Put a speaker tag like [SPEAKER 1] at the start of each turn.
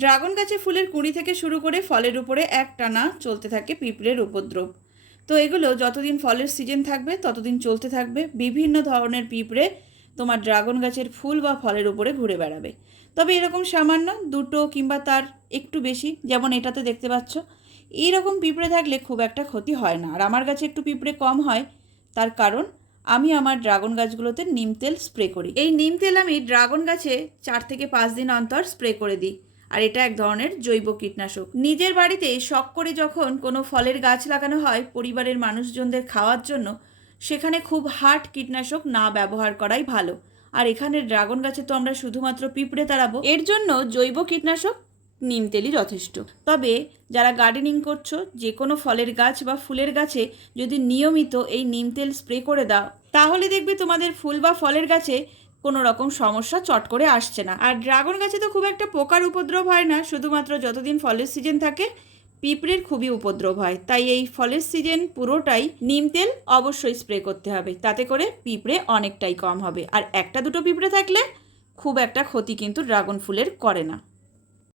[SPEAKER 1] Dragon গাছে ফুলের কুঁড়ি থেকে শুরু করে ফলের উপরে এক টানা চলতে থাকে পিঁপড়ের উপদ্রব। তো এগুলো যতদিন ফলের সিজন থাকবে, ততদিন চলতে থাকবে। বিভিন্ন ধরনের পিঁপড়ে তোমার ড্রাগন গাছের ফুল বা ফলের উপরে ঘুরে বেড়াবে। তবে এরকম সামান্য দুটো কিংবা তার একটু বেশি, যেমন এটাতে দেখতে পাচ্ছ এই রকম পিঁপড়ে থাকলে খুব একটা ক্ষতি হয় না। আর আমার গাছে একটু পিঁপড়ে কম হয়, তার কারণ আমি আমার ড্রাগন গাছগুলোতে নিম তেল স্প্রে করি। এই নিম তেল আমি ড্রাগন গাছে চার থেকে পাঁচ দিন অন্তর স্প্রে করে দিই। আর এটা এক ধরনের জৈব কীটনাশক। নিজের বাড়িতে শখ করে যখন কোনো ফলের গাছ লাগানো হয় পরিবারের মানুষজনদের খাওয়ার জন্য, সেখানে খুব হার্ড কীটনাশক না ব্যবহার করাই ভালো। আর এখানে ড্রাগন গাছে তো আমরা শুধুমাত্র পিঁপড়ে তাড়াবো। এর জন্য জৈব কীটনাশক নিম তেলই যথেষ্ট। তবে যারা গার্ডেনিং করছ, যে কোনো ফলের গাছ বা ফুলের গাছে যদি নিয়মিত এই নিম তেল স্প্রে করে দাও, তাহলে দেখবে তোমাদের ফুল বা ফলের গাছে কোনো রকম সমস্যা চট করে আসছে না। আর ড্রাগন গাছে তো খুব একটা পোকার উপদ্রব হয় না, শুধুমাত্র যতদিন ফলের সিজন থাকে পিঁপড়ের খুবই উপদ্রব হয়। তাই এই ফলের সিজন পুরোটাই নিম তেল অবশ্যই স্প্রে করতে হবে, তাতে করে পিঁপড়ে অনেকটাই কম হবে। আর একটা দুটো পিঁপড়ে থাকলে খুব একটা ক্ষতি কিন্তু ড্রাগন ফুলের করে না।